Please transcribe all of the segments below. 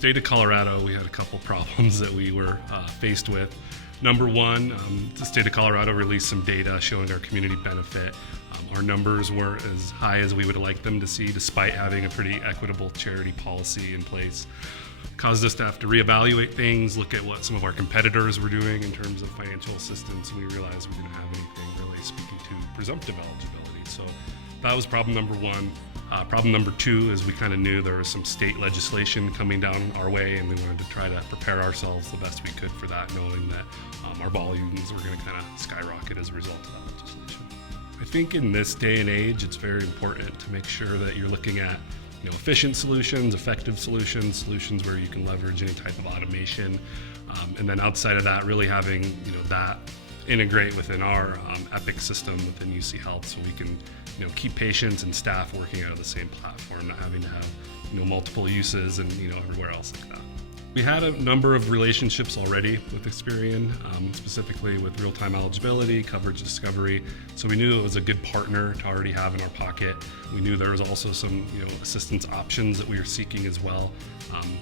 state of Colorado, we had a couple problems that we were faced with. Number one, the state of Colorado released some data showing our community benefit. Our numbers weren't as high as we would like them to see, despite having a pretty equitable charity policy in place. Caused us to have to reevaluate things, look at what some of our competitors were doing in terms of financial assistance, and we realized we didn't have anything really speaking to presumptive eligibility. So that was problem number one. Problem number two is we kind of knew there was some state legislation coming down our way, and we wanted to try to prepare ourselves the best we could for that, knowing that our volumes were going to kind of skyrocket as a result of that legislation. I think in this day and age, it's very important to make sure that you're looking at efficient solutions, effective solutions, solutions where you can leverage any type of automation, and then outside of that, really having that integrate within our Epic system within UC Health, so we can keep patients and staff working out of the same platform, not having to have multiple uses and everywhere else like that. We had a number of relationships already with Experian, specifically with real-time eligibility, coverage discovery, so we knew it was a good partner to already have in our pocket. We knew there was also some assistance options that we were seeking as well.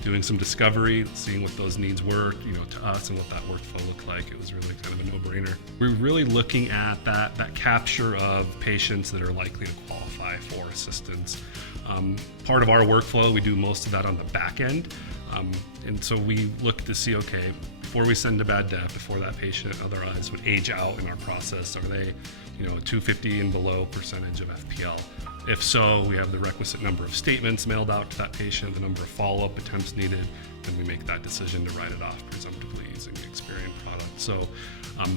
Doing some discovery, seeing what those needs were to us and what that workflow looked like, it was really kind of a no-brainer. We're really looking at that capture of patients that are likely to qualify for assistance. Part of our workflow, we do most of that on the back end. And so we look to see, okay, before we send a bad debt, before that patient otherwise would age out in our process, are they, 250 and below percentage of FPL? If so, we have the requisite number of statements mailed out to that patient, the number of follow-up attempts needed, then we make that decision to write it off presumptively using the Experian product. So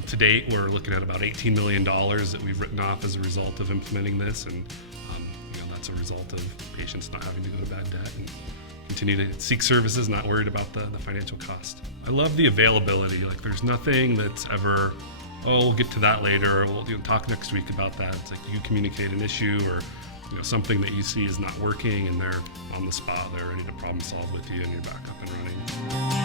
to date, we're looking at about $18 million that we've written off as a result of implementing this, and that's a result of patients not having to go to bad debt and continue to seek services, not worried about the financial cost. I love the availability. Like, there's nothing that's ever, we'll get to that later, or we'll talk next week about that. It's like you communicate an issue or something that you see is not working, and they're on the spot, they're ready to problem solve with you, and you're back up and running.